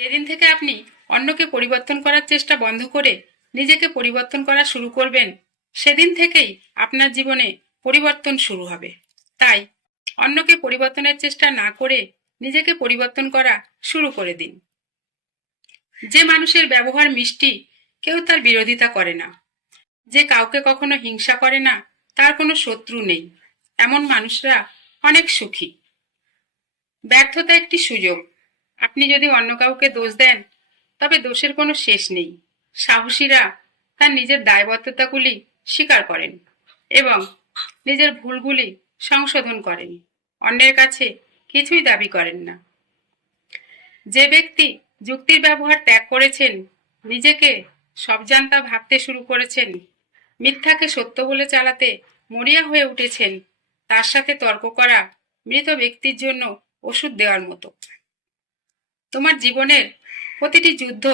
যেদিন থেকে আপনি অন্যকে পরিবর্তন করার চেষ্টা বন্ধ করে নিজেকে পরিবর্তন করা শুরু করবেন, সেদিন থেকেই আপনার জীবনে পরিবর্তন শুরু হবে। তাই অন্যকে পরিবর্তনের চেষ্টা না করে নিজেকে পরিবর্তন করা শুরু করে দিন। যে মানুষের ব্যবহার মিষ্টি, কেউ তার বিরোধিতা করে না। যে কাউকে কখনো হিংসা করে না, তার কোনো শত্রু নেই, এমন মানুষরা অনেক সুখী। ব্যর্থতা একটি সুযোগ। আপনি যদি অন্য কাউকে দোষ দেন, তবে দোষের কোনো শেষ নেই। সাহসীরা তার নিজের দায়বদ্ধতাগুলি স্বীকার করেন এবং নিজের ভুলগুলি সংশোধন করেন। অন্যের কাছে কিছুই দাবি করেন না। যে ব্যক্তি যুক্তির ব্যবহার ত্যাগ করেছেন, নিজেকে সবজান্তা ভাবতে শুরু করেছেন, মিথ্যাকে সত্য বলে চালাতে মরিয়া হয়ে উঠেছেন, তার সাথে তর্ক করা মৃত ব্যক্তির জন্য ওষুধ দেওয়ার মতো। তোমার জীবনের প্রতিটি যুদ্ধ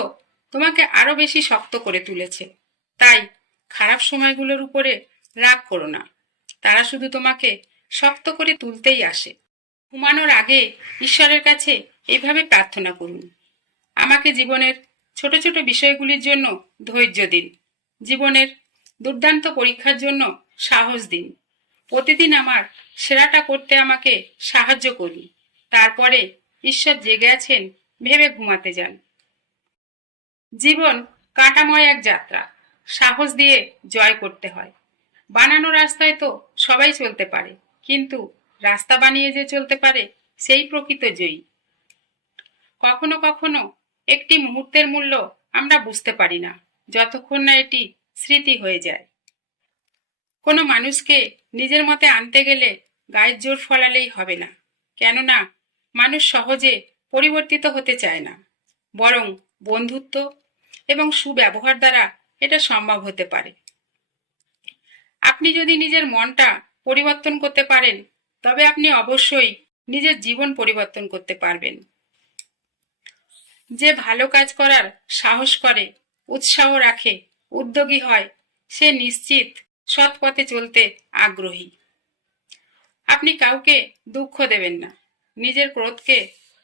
তোমাকে আরো বেশি শক্ত করে তুলেছে। তাই খারাপ সময়গুলোর উপরে রাগ করো না, তারা শুধু তোমাকে শক্ত করে তুলতেই আসে। ঘুমানোর আগে ঈশ্বরের কাছে এইভাবে প্রার্থনা করুন: আমাকে জীবনের ছোট ছোট বিষয়গুলির জন্য ধৈর্য দিন, জীবনের দুর্দান্ত পরীক্ষার জন্য সাহস দিন। প্রতিদিন আমার সেরাটা করতে আমাকে সাহায্য করুন। তারপরে ঈশ্বর জেগে আছেন ভেবে ঘুমাতে যান। জীবন কাঁটাময় এক যাত্রা, সাহস দিয়ে জয় করতে হয়। বানানো রাস্তায় তো সবাই চলতে পারে, কিন্তু রাস্তা বানিয়ে যে চলতে পারে, সেই প্রকৃত জয়ী। কখনো কখনো একটি মুহূর্তের মূল্য আমরা বুঝতে পারি না, যতক্ষণ না এটি স্মৃতি হয়ে যায়। কোনো মানুষকে নিজের মতে আনতে গেলে গায়ের জোর ফলালেই হবে না, কেননা মানুষ সহজে পরিবর্তিত হতে চায় না। বরং বন্ধুত্ব এবং সুব্যবহার দ্বারা এটা সম্ভব হতে পারে। আপনি যদি নিজের মনটা পরিবর্তন করতে পারেন, তবে আপনি অবশ্যই নিজের জীবন পরিবর্তন করতে পারবেন। যে ভালো কাজ করার সাহস করে, উৎসাহ রাখে, উদ্যোগী হয়, সে নিশ্চিত সৎ পথে চলতে আগ্রহী। আপনি কাউকে দুঃখ দেবেন না, নিজের ক্রোধকে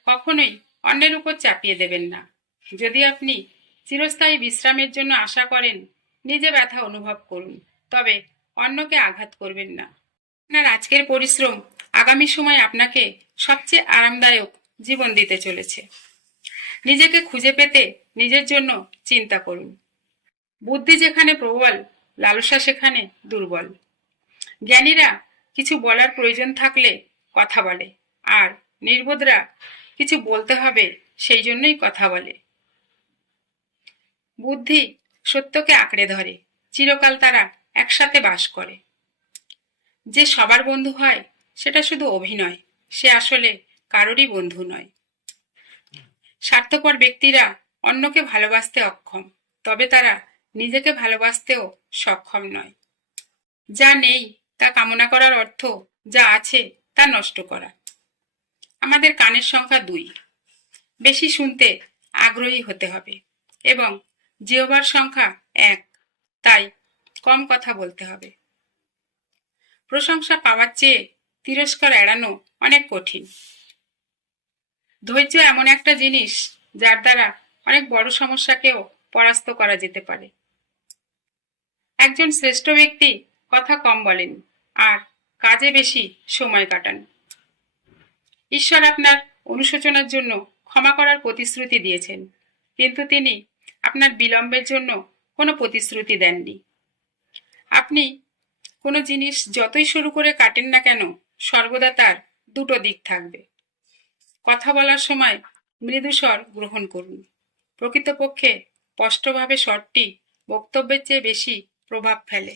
কখনোই অন্যের উপর চাপিয়ে দেবেন না। যদি আপনি চিরস্থায়ী বিশ্রামের জন্য আশা করেন, নিজে ব্যথা অনুভব করুন, তবে অন্যকে আঘাত করবেন না। আপনার আজকের পরিশ্রম আগামী সময় আপনাকে সবচেয়ে আরামদায়ক জীবন দিতে চলেছে। নিজেকে খুঁজে পেতে নিজের জন্য চিন্তা করুন। বুদ্ধি যেখানে প্রবল, লালসা সেখানে দুর্বল। জ্ঞানীরা কিছু বলার প্রয়োজন থাকলে কথা বলে, আর নির্বোধরা কিছু বলতে হবে সেই জন্যই কথা বলে। বুদ্ধি সত্যকে আঁকড়ে ধরে, চিরকাল তারা একসাথে বাস করে। যে সবার বন্ধু হয়, সেটা শুধু অভিনয়, সে আসলে কারোরই বন্ধু নয়। স্বার্থপর ব্যক্তিরা অন্যকে ভালোবাসতে অক্ষম, তবে তারা নিজেকে ভালোবাসতেও সক্ষম নয়। যা নেই তা কামনা করার অর্থ যা আছে তা নষ্ট করা। আমাদের কানের সংখ্যা 2, বেশি শুনতে আগ্রহী হতে হবে, এবং জিহ্বার সংখ্যা 1, তাই কম কথা বলতে হবে। প্রশংসা পাওয়ার চেয়ে তিরস্কার এড়ানো অনেক কঠিন। ধৈর্য এমন একটা জিনিস যার দ্বারা অনেক বড় সমস্যাকেও পরাস্ত করা যেতে পারে। একজন শ্রেষ্ঠ ব্যক্তি কথা কম বলেন আর কাজে বেশি সময় কাটান। ঈশ্বর আপনার অনুশোচনার জন্য ক্ষমা করার প্রতিশ্রুতি দিয়েছেন, কিন্তু তিনি আপনার বিলম্বের জন্য কোনো প্রতিশ্রুতি দেননি। আপনি কোনো জিনিস যতই শুরু করে কাটেন না কেন, সর্বদা তার দুটো দিক থাকবে। কথা বলার সময় মৃদু স্বর গ্রহণ করুন। প্রকৃতপক্ষে স্পষ্টভাবে স্বরটি বক্তব্যের চেয়ে বেশি প্রভাব ফেলে।